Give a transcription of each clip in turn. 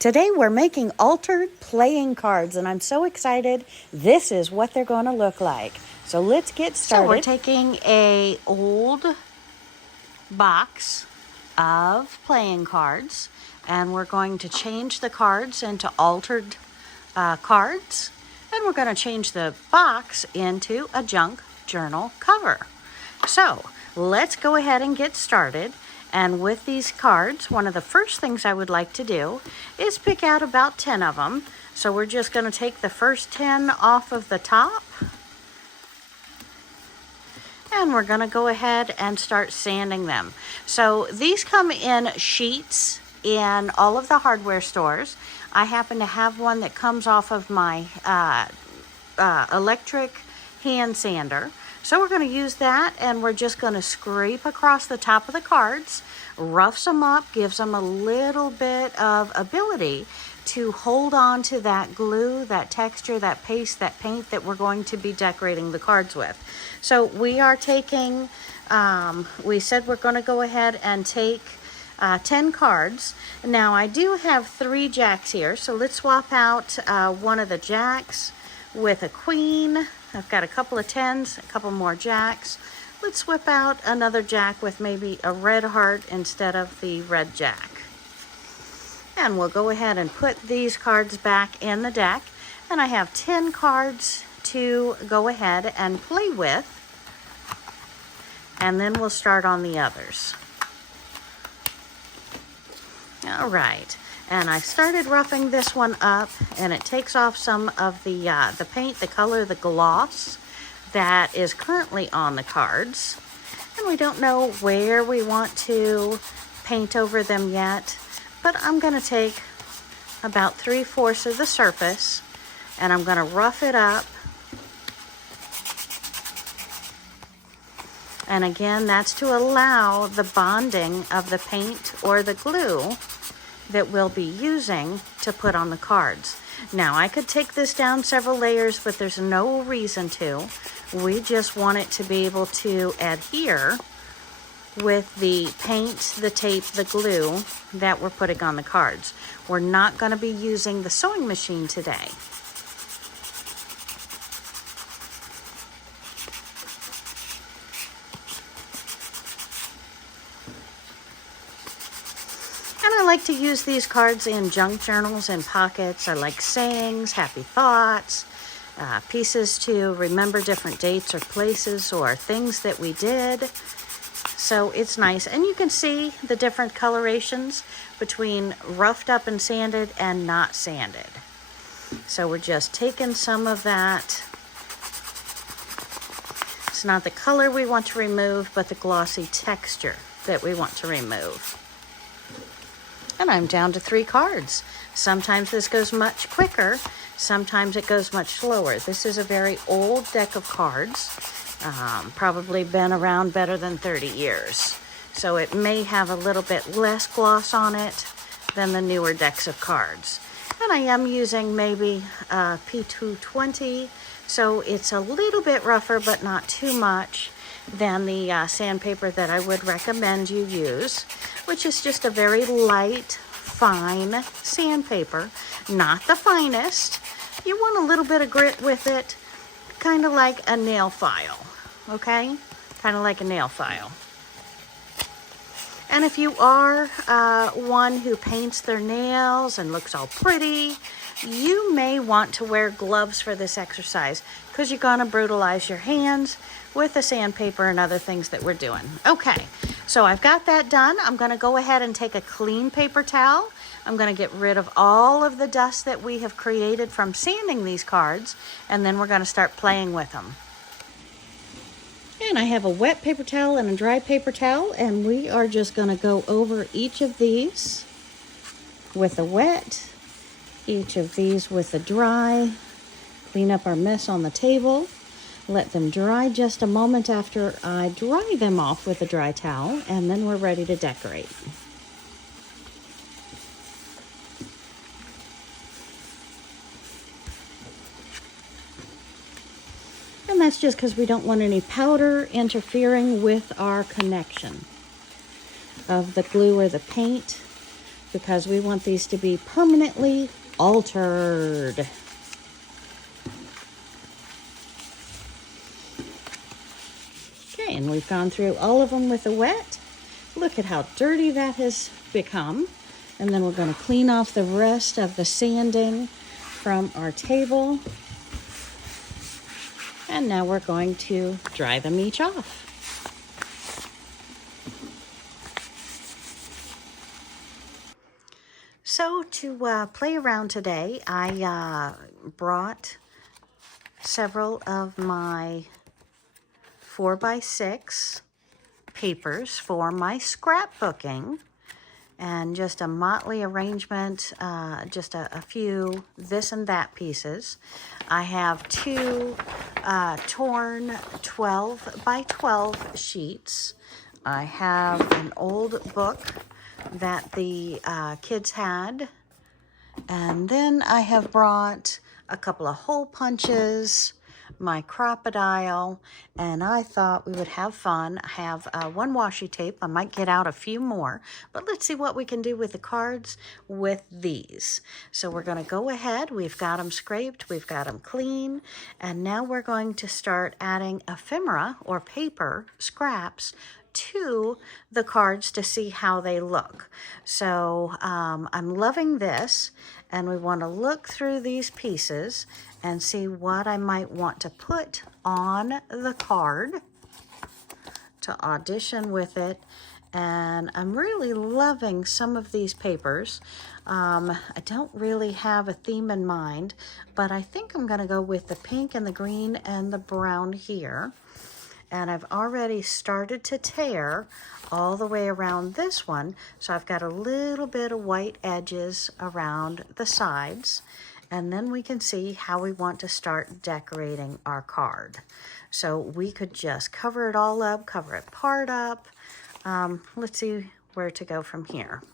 Today we're making altered playing cards, and I'm so excited. This is what they're going to look like. So let's get started. So we're taking a old box of playing cards, and we're going to change the cards into altered cards, and we're going to change the box into a junk journal cover. So let's go ahead and get started. And with these cards, one of the first things I would like to do is pick out about 10 of them. So we're just going to take the first 10 off of the top. And we're going to go ahead and start sanding them. So these come in sheets in all of the hardware stores. I happen to have one that comes off of my electric hand sander. So we're going to use that, and we're just going to scrape across the top of the cards, roughs them up, gives them a little bit of ability to hold on to that glue, that texture, that paste, that paint that we're going to be decorating the cards with. So we are taking, we said we're going to go ahead and take 10 cards. Now I do have 3 jacks here, so let's swap out one of the jacks with a queen. I've got a couple of 10s, a couple more jacks. Let's whip out another jack with maybe a red heart instead of the red jack. And we'll go ahead and put these cards back in the deck. And I have 10 cards to go ahead and play with. And then we'll start on the others. All right. And I started roughing this one up, and it takes off some of the paint, the color, the gloss that is currently on the cards. And we don't know where we want to paint over them yet, but I'm going to take about 3/4 of the surface, and I'm going to rough it up. And again, that's to allow the bonding of the paint or the glue that we'll be using to put on the cards. Now, I could take this down several layers, but there's no reason to. We just want it to be able to adhere with the paint, the tape, the glue that we're putting on the cards. We're not going to be using the sewing machine today. I like to use these cards in junk journals and pockets. I like sayings, happy thoughts, pieces to remember different dates or places or things that we did. So it's nice. And you can see the different colorations between roughed up and sanded and not sanded. So we're just taking some of that. It's not the color we want to remove, but the glossy texture that we want to remove. And I'm down to 3 cards. Sometimes this goes much quicker. Sometimes it goes much slower. This is a very old deck of cards. Probably been around better than 30 years. So it may have a little bit less gloss on it than the newer decks of cards. And I am using maybe P220. So it's a little bit rougher, but not too much than the sandpaper that I would recommend you use, which is just a very light, fine sandpaper, not the finest. You want a little bit of grit with it, kind of like a nail file, okay? Kind of like a nail file. And if you are one who paints their nails and looks all pretty, you may want to wear gloves for this exercise because you're going to brutalize your hands with the sandpaper and other things that we're doing. Okay, so I've got that done. I'm going to go ahead and take a clean paper towel. I'm going to get rid of all of the dust that we have created from sanding these cards, and then we're going to start playing with them. And I have a wet paper towel and a dry paper towel, and we are just going to go over each of these with a wet, each of these with a dry, clean up our mess on the table, let them dry just a moment after I dry them off with a dry towel, and then we're ready to decorate. And that's just because we don't want any powder interfering with our connection of the glue or the paint because we want these to be permanently altered. Okay, and we've gone through all of them with the wet. Look at how dirty that has become. And then we're going to clean off the rest of the sanding from our table. And now we're going to dry them each off. So to play around today, I brought several of my 4x6 papers for my scrapbooking, and just a motley arrangement, just a few this and that pieces. I have two torn 12 by 12 sheets. I have an old book that the kids had, and then I have brought a couple of hole punches, my crocodile, and I thought we would have fun. I have one washi tape. I might get out a few more, but let's see what we can do with the cards with these. So we're going to go ahead. We've got them scraped. We've got them clean. And now we're going to start adding ephemera or paper scraps to the cards to see how they look. So I'm loving this, and we want to look through these pieces and see what I might want to put on the card to audition with it. And I'm really loving some of these papers. I don't really have a theme in mind, but I think I'm going to go with the pink and the green and the brown here. And I've already started to tear all the way around this one. So I've got a little bit of white edges around the sides. And then we can see how we want to start decorating our card. So we could just cover it all up, cover it part up. Let's see where to go from here.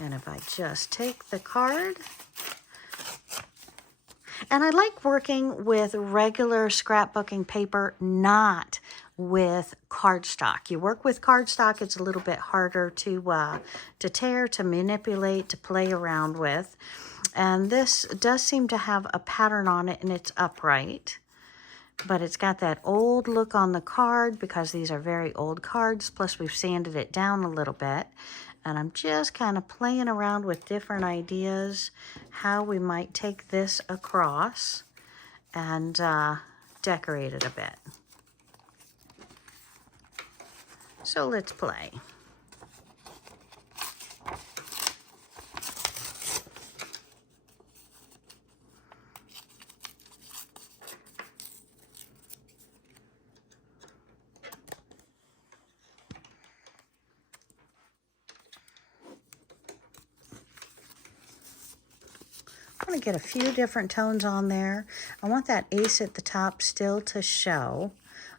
And if I just take the card, and I like working with regular scrapbooking paper, not with cardstock. You work with cardstock, it's a little bit harder to tear, to manipulate, to play around with. And this does seem to have a pattern on it, and it's upright. But it's got that old look on the card because these are very old cards. Plus we've sanded it down a little bit. And I'm just kind of playing around with different ideas, how we might take this across and decorate it a bit. So let's play. I'm going to get a few different tones on there. I want that ace at the top still to show.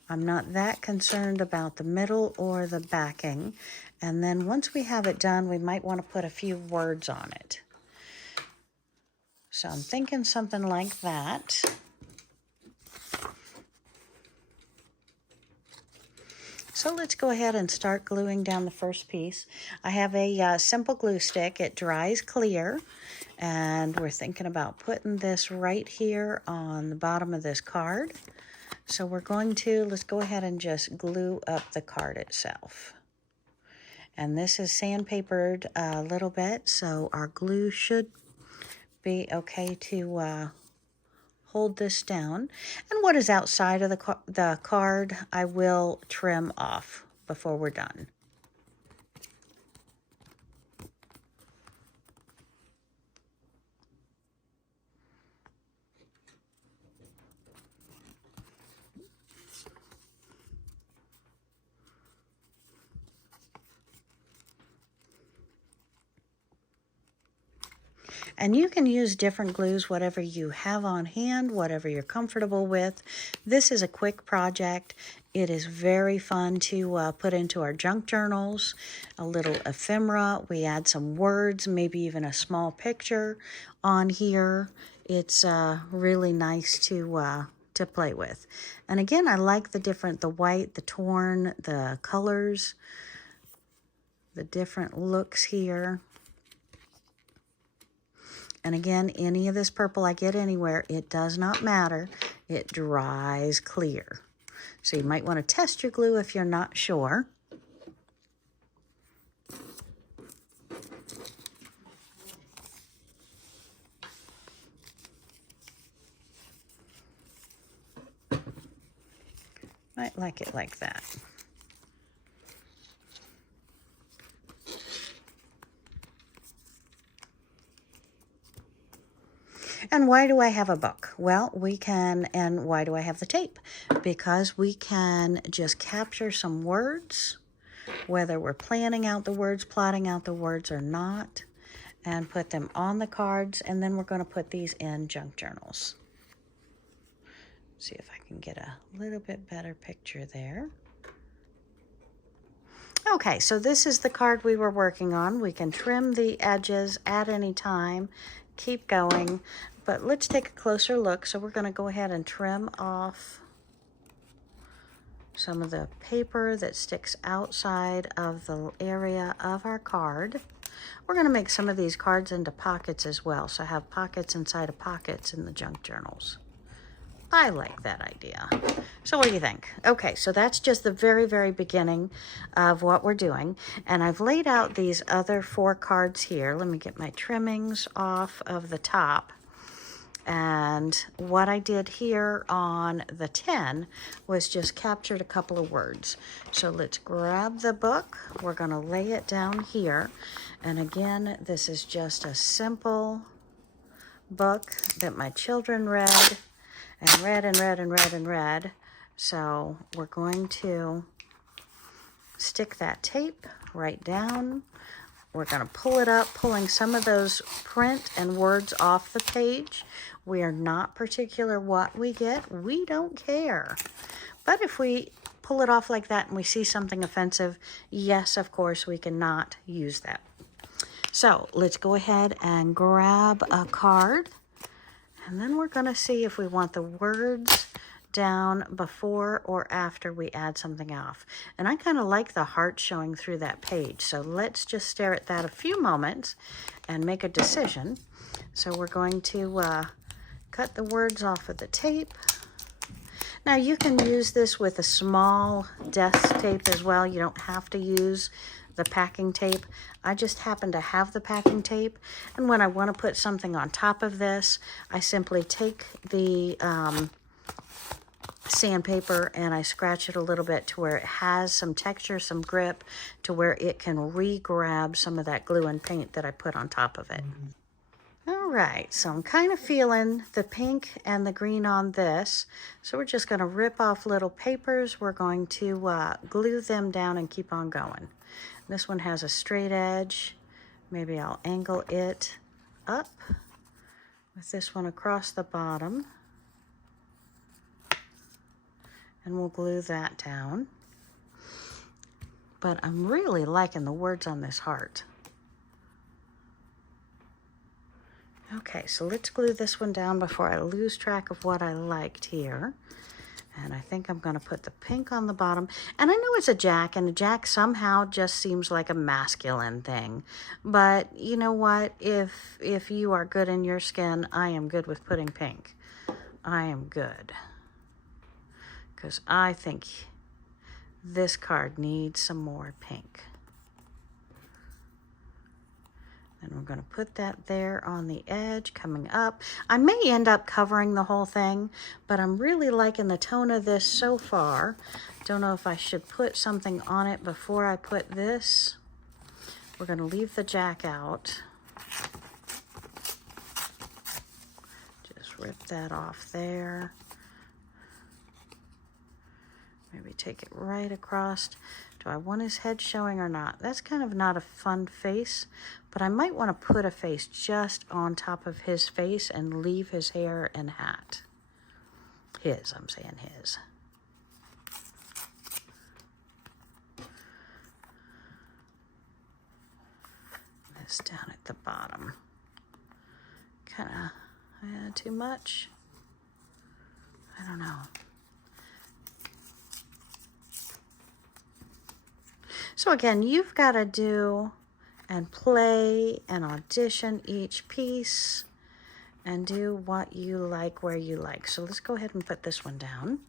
I'm not that concerned about the middle or the backing. And then once we have it done, we might want to put a few words on it. So I'm thinking something like that. So let's go ahead and start gluing down the first piece. I have a simple glue stick. It dries clear. And we're thinking about putting this right here on the bottom of this card. So we're going to, let's go ahead and just glue up the card itself. And this is sandpapered a little bit, so our glue should be okay to hold this down. And what is outside of the card, I will trim off before we're done. And you can use different glues, whatever you have on hand, whatever you're comfortable with. This is a quick project. It is very fun to put into our junk journals, a little ephemera. We add some words, maybe even a small picture on here. It's really nice to play with. And again, I like the white, the torn, the colors. the different looks here. And again, any of this purple I get anywhere, it does not matter. It dries clear. So you might want to test your glue if you're not sure. Might like it like that. And why do I have a book? Well, and why do I have the tape? Because we can just capture some words, whether we're planning out the words, plotting out the words or not, and put them on the cards, and then we're going to put these in junk journals. See if I can get a little bit better picture there. Okay, so this is the card we were working on. We can trim the edges at any time, keep going, but let's take a closer look. So we're going to go ahead and trim off some of the paper that sticks outside of the area of our card. We're going to make some of these cards into pockets as well, so have pockets inside of pockets in the junk journals. I like that idea. So what do you think? Okay, so that's just the very, very beginning of what we're doing. And I've laid out these other 4 cards here. Let me get my trimmings off of the top. And what I did here on the 10 was just captured a couple of words. So let's grab the book. We're going to lay it down here. And again, this is just a simple book that my children read. And read and read and read and read. So we're going to stick that tape right down. We're going to pull it up, pulling some of those print and words off the page. We are not particular what we get. We don't care. But if we pull it off like that and we see something offensive, yes, of course, we cannot use that. So let's go ahead and grab a card. And then we're going to see if we want the words down before or after we add something off. And I kind of like the heart showing through that page. So let's just stare at that a few moments and make a decision. So we're going to cut the words off of the tape. Now you can use this with a small desk tape as well. You don't have to use the packing tape. I just happen to have the packing tape, and when I want to put something on top of this, I simply take the sandpaper and I scratch it a little bit to where it has some texture, some grip, to where it can re-grab some of that glue and paint that I put on top of it. All right, so I'm kind of feeling the pink and the green on this. So we're just going to rip off little papers. We're going to glue them down and keep on going. This one has a straight edge. Maybe I'll angle it up with this one across the bottom. And we'll glue that down. But I'm really liking the words on this heart. Okay, so let's glue this one down before I lose track of what I liked here. And I think I'm going to put the pink on the bottom. And I know it's a jack, and a jack somehow just seems like a masculine thing. But you know what? If you are good in your skin, I am good with putting pink. I am good. Because I think this card needs some more pink. And we're going to put that there on the edge coming up. I may end up covering the whole thing, but I'm really liking the tone of this so far. Don't know if I should put something on it before I put this. We're going to leave the jack out. Just rip that off there. Maybe take it right across. Do I want his head showing or not? That's kind of not a fun face, but I might want to put a face just on top of his face and leave his hair and hat. His, I'm saying his. This down at the bottom. Kind of too much. I don't know. So again, you've got to do and play and audition each piece and do what you like where you like. So let's go ahead and put this one down.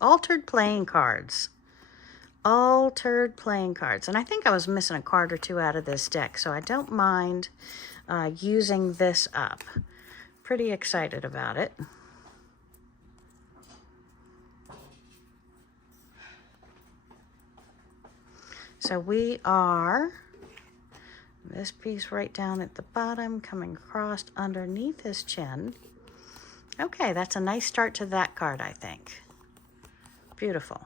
Altered playing cards. Altered playing cards. And I think I was missing a card or two out of this deck, so I don't mind using this up. Pretty excited about it. So we are, this piece right down at the bottom, coming across underneath his chin. Okay, that's a nice start to that card, I think. Beautiful.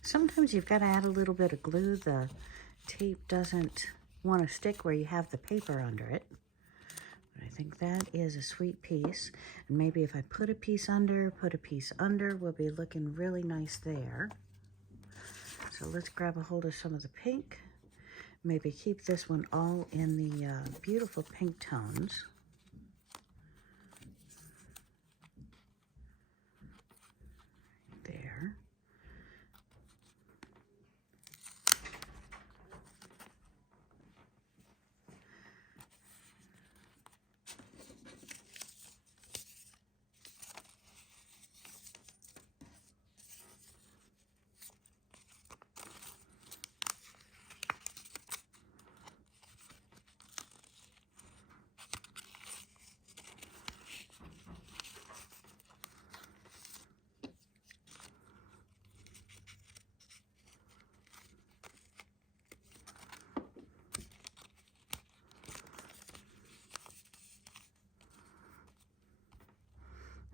Sometimes you've got to add a little bit of glue. The tape doesn't want to stick where you have the paper under it. But I think that is a sweet piece. And maybe if I put a piece under, we'll be looking really nice there. So let's grab a hold of some of the pink. Maybe keep this one all in the beautiful pink tones. There.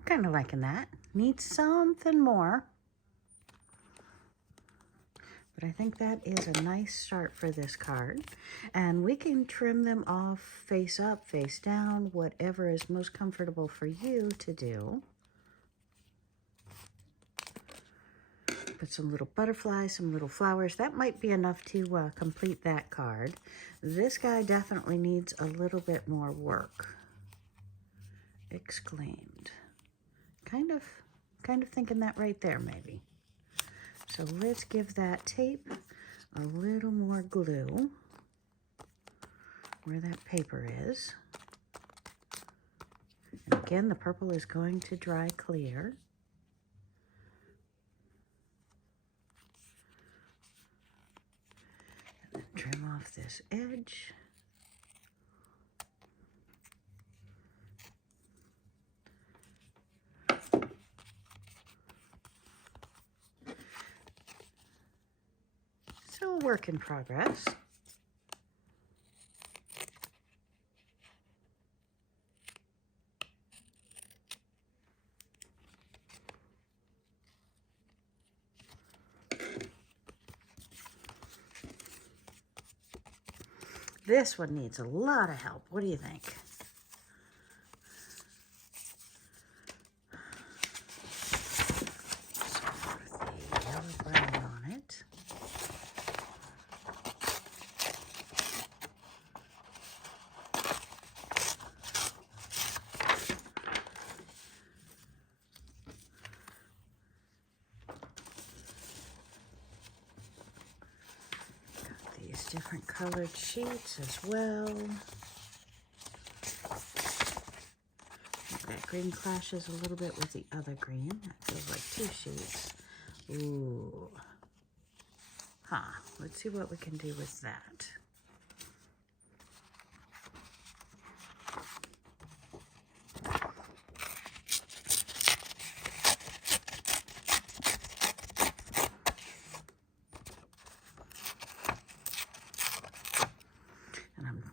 Kind of liking that. Needs something more. But I think that is a nice start for this card. And we can trim them off face up, face down, whatever is most comfortable for you to do. Put some little butterflies, some little flowers. That might be enough to complete that card. This guy definitely needs a little bit more work. Exclaimed. Kind of thinking that right there, maybe. So let's give that tape a little more glue where that paper is. And again, the purple is going to dry clear. And then trim off this edge. Still a work in progress. This one needs a lot of help. What do you think? So put the yellow brown on it. Different colored sheets as well. That green clashes a little bit with the other green. That feels like two sheets. Ooh. Huh. Let's see what we can do with that.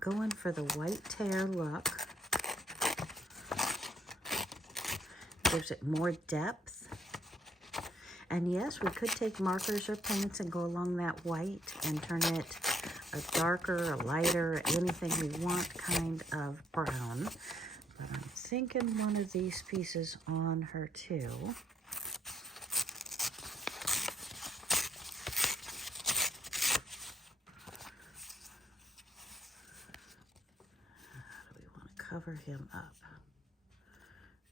Going for the white tear look. gives it more depth. And yes, we could take markers or paints and go along that white and turn it a darker, a lighter, anything we want kind of brown. But I'm thinking one of these pieces on her too. How do we want to cover him up?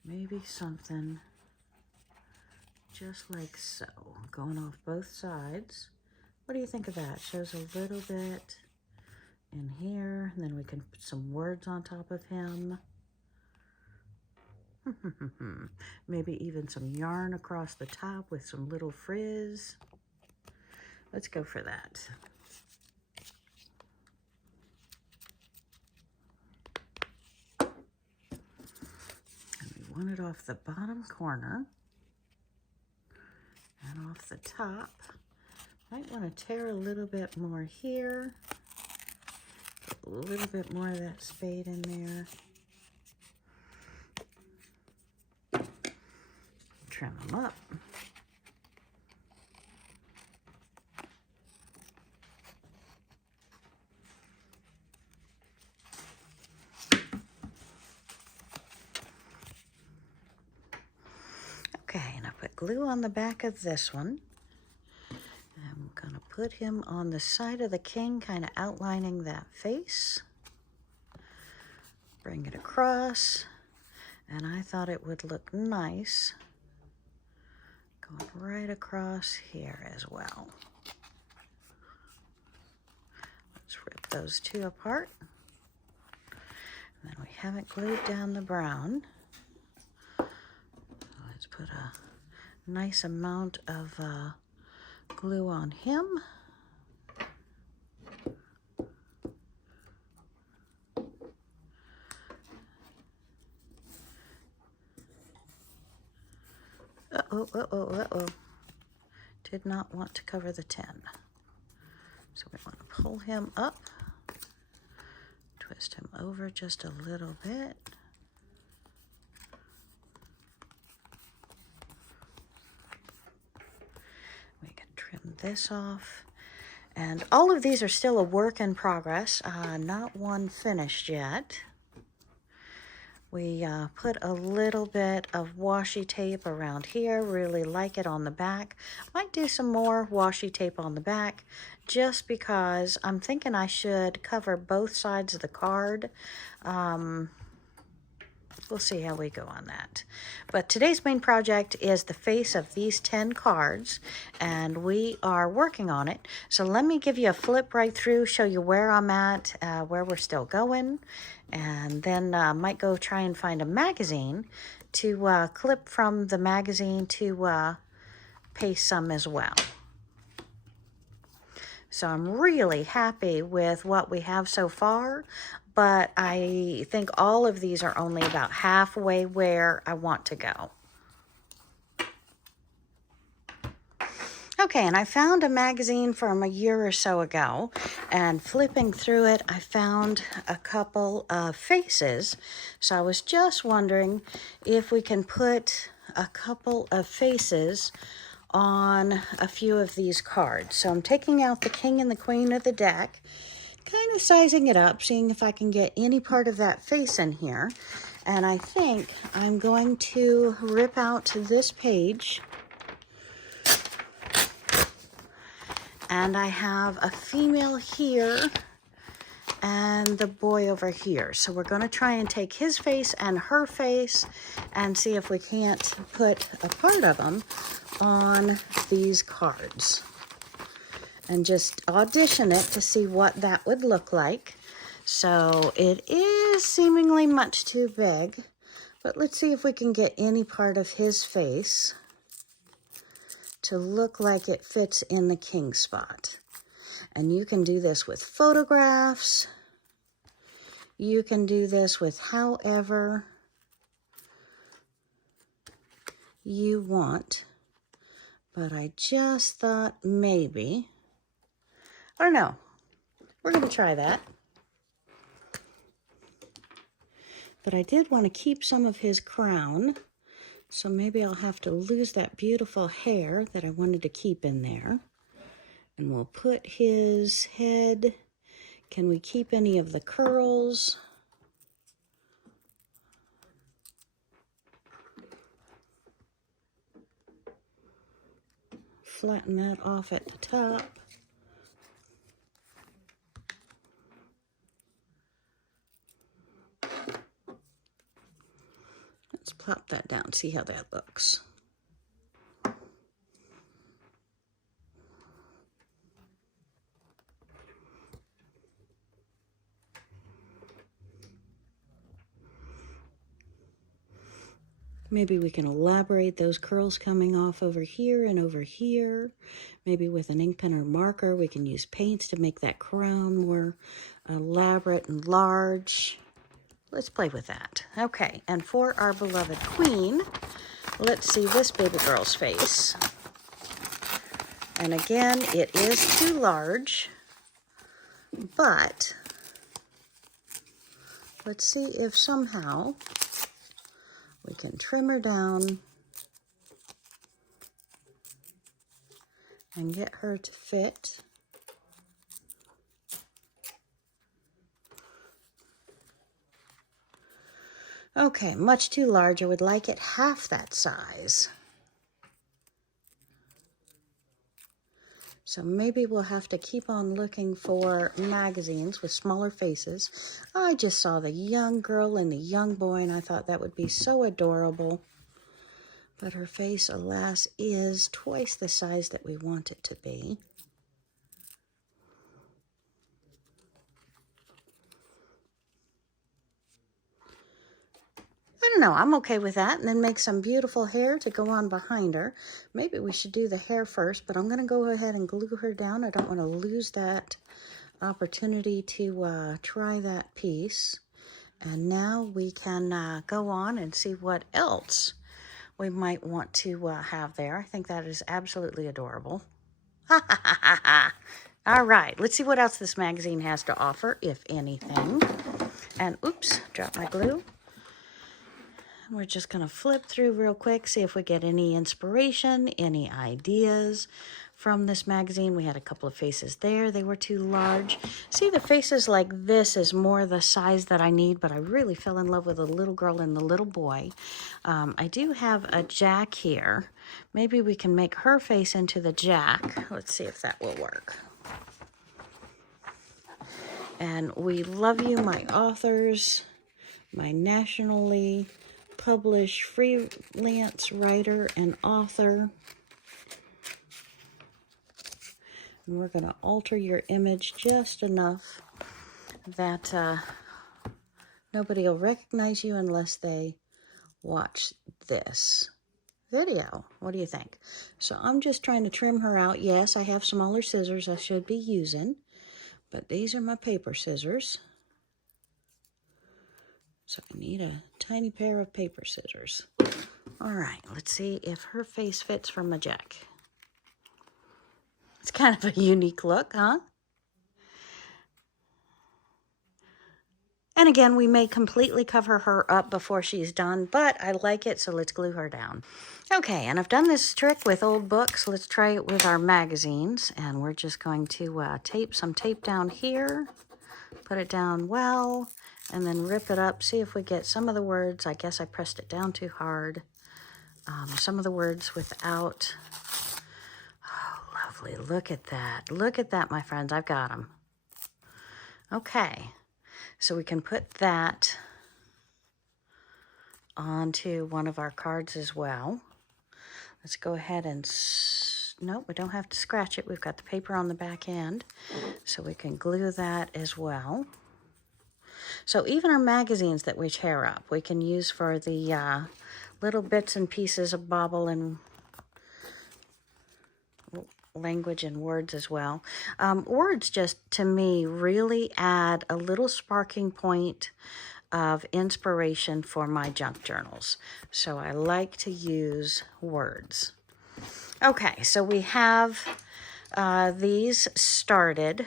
Maybe something just like so, going off both sides. What do you think of that? Shows a little bit in here, and then we can put some words on top of him. Maybe even some yarn across the top with some little frizz. Let's go for that. And we want it off the bottom corner and off the top. Might want to tear a little bit more here. Put a little bit more of that spade in there. Trim them up. Okay, and I put glue on the back of this one. I'm going to put him on the side of the king, kind of outlining that face. Bring it across, and I thought it would look nice going right across here as well. Let's rip those two apart. And then we haven't glued down the brown. Let's put a nice amount of glue on him. Uh-oh. Did not want to cover the 10. So we want to pull him up, twist him over just a little bit. We can trim this off. And all of these are still a work in progress, not one finished yet. We put a little bit of washi tape around here, really like it on the back. Might do some more washi tape on the back just because I'm thinking I should cover both sides of the card. We'll see how we go on that. But today's main project is the face of these 10 cards, and we are working on it. So let me give you a flip right through, show you where I'm at, where we're still going, and then might go try and find a magazine to clip from the magazine to paste some as well. So I'm really happy with what we have so far, but I think all of these are only about halfway where I want to go. Okay, and I found a magazine from a year or so ago, and flipping through it, I found a couple of faces. So I was just wondering if we can put a couple of faces on a few of these cards. So I'm taking out the king and the queen of the deck, kind of sizing it up, seeing if I can get any part of that face in here. And I think I'm going to rip out this page. And I have a female here and the boy over here. So we're going to try and take his face and her face and see if we can't put a part of them on these cards. And just audition it to see what that would look like. So it is seemingly much too big, but let's see if we can get any part of his face to look like it fits in the king spot. And you can do this with photographs. You can do this with however you want. But I just thought maybe, I don't know, we're going to try that. But I did want to keep some of his crown So maybe I'll have to lose that beautiful hair that I wanted to keep in there. And we'll put his head. Can we keep any of the curls? Flatten that off at the top. Let's plop that down, see how that looks. Maybe we can elaborate those curls coming off over here and over here. Maybe with an ink pen or marker, we can use paints to make that crown more elaborate and large. Let's play with that. Okay, and for our beloved queen, let's see this baby girl's face. And again, it is too large, but let's see if somehow we can trim her down and get her to fit. Okay, much too large. I would like it half that size. So maybe we'll have to keep on looking for magazines with smaller faces. I just saw the young girl and the young boy, and I thought that would be so adorable. But her face, alas, is twice the size that we want it to be. I don't know, I'm okay with that, and then make some beautiful hair to go on behind her. Maybe we should do the hair first, but I'm going to go ahead and glue her down. I don't want to lose that opportunity to try that piece. And now we can go on and see what else we might want to have there. I think that is absolutely adorable. Ha ha ha ha ha. All right, let's see what else this magazine has to offer, if anything. And oops, dropped my glue. We're just going to flip through real quick, see if we get any inspiration, any ideas from this magazine. We had a couple of faces there. They were too large. See, the faces like this is more the size that I need, but I really fell in love with the little girl and the little boy. I do have a Jack here. Maybe we can make her face into the Jack. Let's see if that will work. And we love you, my authors, my nationally published freelance writer and author. And we're going to alter your image just enough that nobody will recognize you unless they watch this video. What do you think? So I'm just trying to trim her out. Yes, I have smaller scissors I should be using, but these are my paper scissors. So I need a tiny pair of paper scissors. All right, let's see if her face fits from the Jack. It's kind of a unique look, huh? And again, we may completely cover her up before she's done, but I like it, so let's glue her down. Okay, and I've done this trick with old books. Let's try it with our magazines. And we're just going to tape some tape down here, put it down well, and then rip it up. See if we get some of the words. I guess I pressed it down too hard. Some of the words without. Oh, lovely. Look at that. Look at that, my friends. I've got them. Okay. So we can put that onto one of our cards as well. Let's go ahead and, nope, we don't have to scratch it. We've got the paper on the back end, so we can glue that as well. So even our magazines that we tear up, we can use for the little bits and pieces of bauble and language and words as well. Words just, to me, really add a little sparking point of inspiration for my junk journals. So I like to use words. Okay, so we have these started.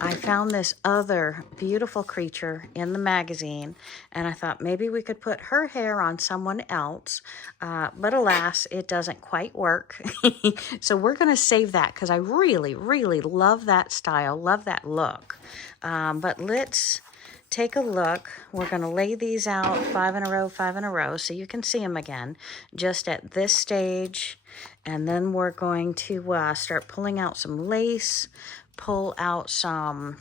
I found this other beautiful creature in the magazine, and I thought maybe we could put her hair on someone else, but alas, it doesn't quite work. So we're going to save that because I really, really love that style, love that look. But let's take a look. We're going to lay these out 5 in a row, 5 in a row, so you can see them again just at this stage. And then we're going to start pulling out some lace, pull out some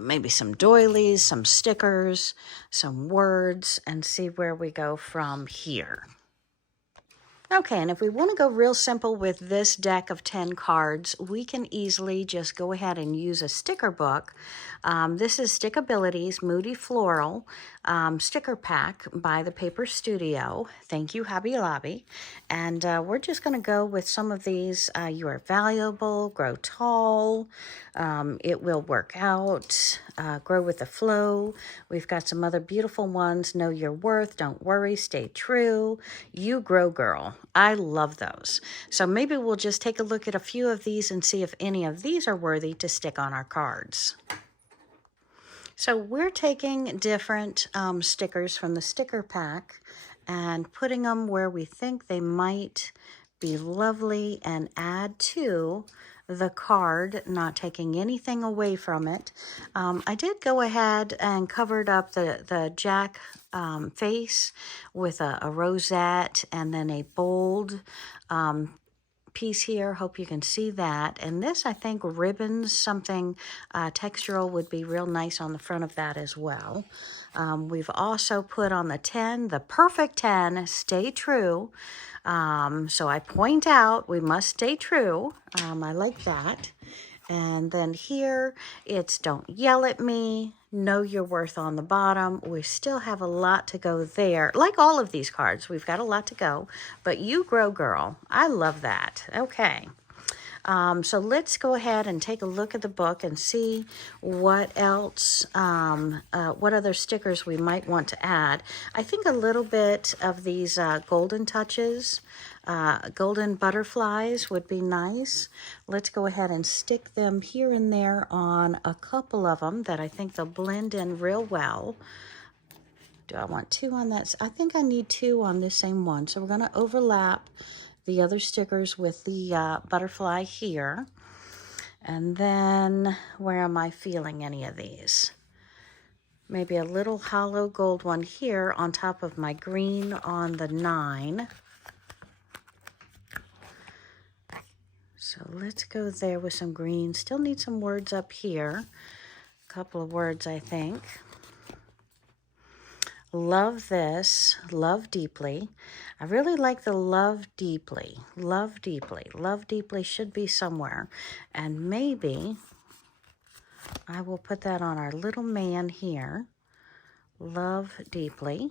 maybe some doilies, some stickers, some words, and see where we go from here. Okay, and if we want to go real simple with this deck of 10 cards, we can easily just go ahead and use a sticker book. This is Stickability's Moody Floral sticker pack by the Paper Studio. Thank you, Hobby Lobby. And we're just going to go with some of these. You are valuable, grow tall, it will work out, grow with the flow. We've got some other beautiful ones. Know your worth, don't worry, stay true. You grow, girl. I love those. So maybe we'll just take a look at a few of these and see if any of these are worthy to stick on our cards. So we're taking different stickers from the sticker pack and putting them where we think they might be lovely and add to the card, not taking anything away from it. I did go ahead and covered up the Jack face with a rosette and then a bold piece here. Hope you can see that. And this, I think, ribbons, something textural would be real nice on the front of that as well. We've also put on the 10, the perfect 10, stay true. So I point out we must stay true. I like that. And then here it's don't yell at me, know your worth on the bottom. We still have a lot to go there. Like all of these cards, we've got a lot to go, but you grow, girl. I love that. Okay. So let's go ahead and take a look at the book and see what else, what other stickers we might want to add. I think a little bit of these golden touches, golden butterflies would be nice. Let's go ahead and stick them here and there on a couple of them that I think they'll blend in real well. Do I want 2 on that? I think I need 2 on this same one. So we're going to overlap the other stickers with the butterfly here. And then where am I feeling any of these? Maybe a little hollow gold one here on top of my green on the 9. So let's go there with some green. Still need some words up here. A couple of words, I think. Love this, love deeply. I really like the love deeply, love deeply. Love deeply should be somewhere. And maybe I will put that on our little man here. Love deeply.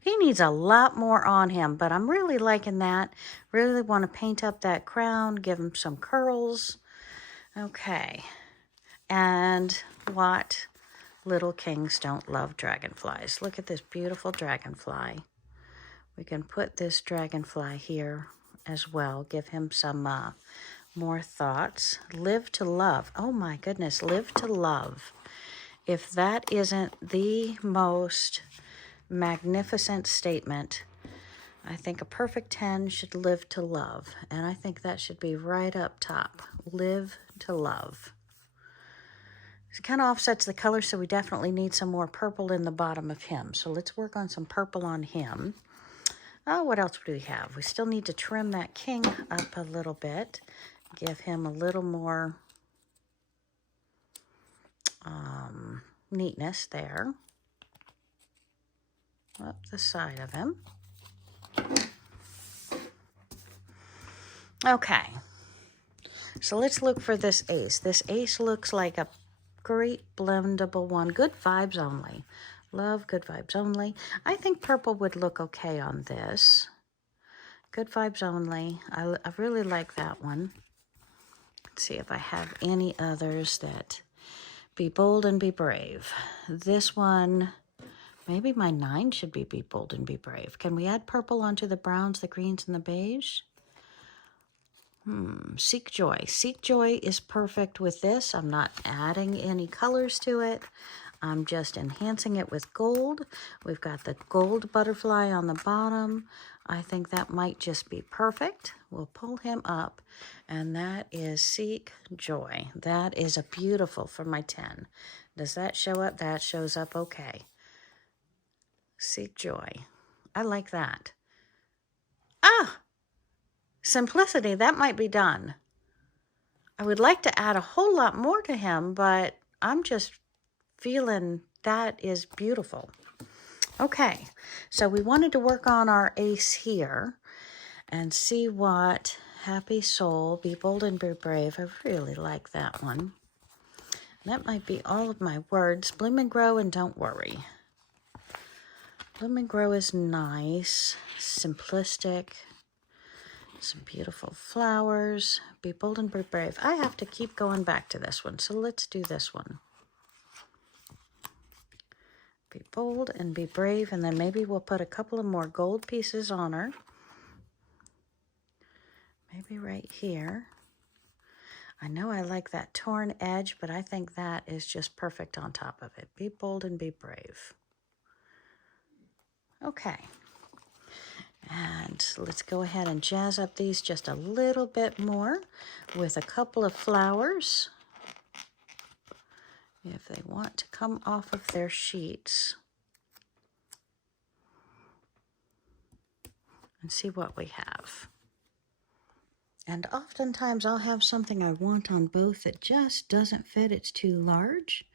He needs a lot more on him, but I'm really liking that. Really want to paint up that crown, give him some curls. Okay. And what little kings don't love dragonflies? Look at this beautiful dragonfly. We can put this dragonfly here as well. Give him some more thoughts. Live to love. Oh my goodness, live to love. If that isn't the most magnificent statement, I think a perfect 10 should live to love. And I think that should be right up top. Live to love. It kind of offsets the color, so we definitely need some more purple in the bottom of him. So let's work on some purple on him. What else do we have? We still need to trim that king up a little bit. Give him a little more neatness there. Up the side of him. Okay. So let's look for this ace. This ace looks like a great blendable one. Good vibes only. Love good vibes only. I think purple would look okay on this. Good vibes only. I really like that one. Let's see if I have any others that be bold and be brave. This one Maybe my 9 should be Bold and Be Brave. Can we add purple onto the browns, the greens, and the beige? Seek Joy. Seek Joy is perfect with this. I'm not adding any colors to it. I'm just enhancing it with gold. We've got the gold butterfly on the bottom. I think that might just be perfect. We'll pull him up, and that is Seek Joy. That is a beautiful for my 10. Does that show up? That shows up okay. Seek Joy. I like that. Ah! Simplicity, that might be done. I would like to add a whole lot more to him, but I'm just feeling that is beautiful. Okay, so we wanted to work on our ace here and see what Happy Soul, Be Bold and Be Brave. I really like that one. That might be all of my words. Bloom and Grow and Don't Worry. Bloom and Grow is nice, simplistic. Some beautiful flowers. Be Bold and Be Brave. I have to keep going back to this one, so let's do this one. Be bold and be brave, and then maybe we'll put a couple of more gold pieces on her. Maybe right here. I know I like that torn edge, but I think that is just perfect on top of it. Be bold and be brave. Okay. And let's go ahead and jazz up these just a little bit more with a couple of flowers. If they want to come off of their sheets. And see what we have. And oftentimes I'll have something I want on both that just doesn't fit. It's too large.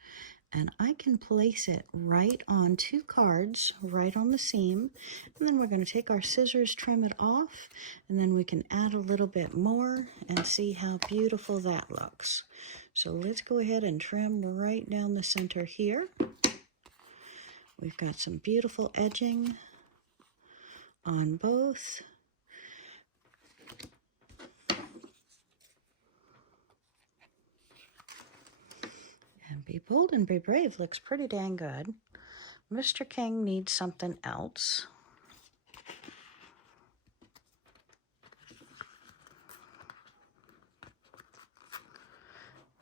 And I can place it right on 2 cards, right on the seam. And then we're going to take our scissors, trim it off, and then we can add a little bit more and see how beautiful that looks. So let's go ahead and trim right down the center here. We've got some beautiful edging on both. And Be Bold and Be Brave looks pretty dang good. Mr. King needs something else.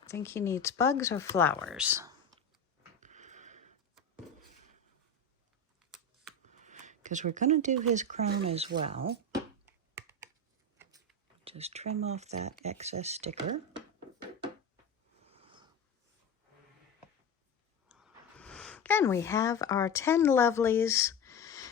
I think he needs bugs or flowers. Because we're going to do his crown as well. Just trim off that excess sticker. And we have our 10 lovelies.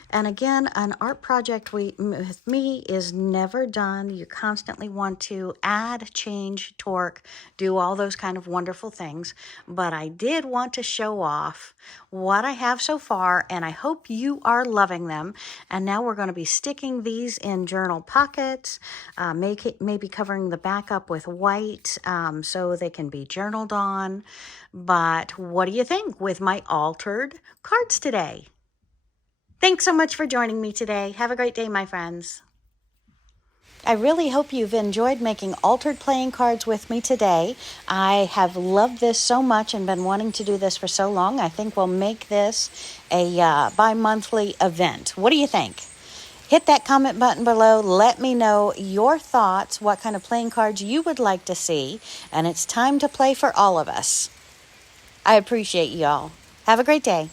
And again, an art project with me is never done. You constantly want to add, change, torque, do all those kind of wonderful things. But I did want to show off what I have so far, and I hope you are loving them. And now we're going to be sticking these in journal pockets, maybe covering the back up with white so they can be journaled on. But what do you think with my altered cards today? Thanks so much for joining me today. Have a great day, my friends. I really hope you've enjoyed making altered playing cards with me today. I have loved this so much and been wanting to do this for so long. I think we'll make this a bi-monthly event. What do you think? Hit that comment button below. Let me know your thoughts, what kind of playing cards you would like to see. And it's time to play for all of us. I appreciate y'all. Have a great day.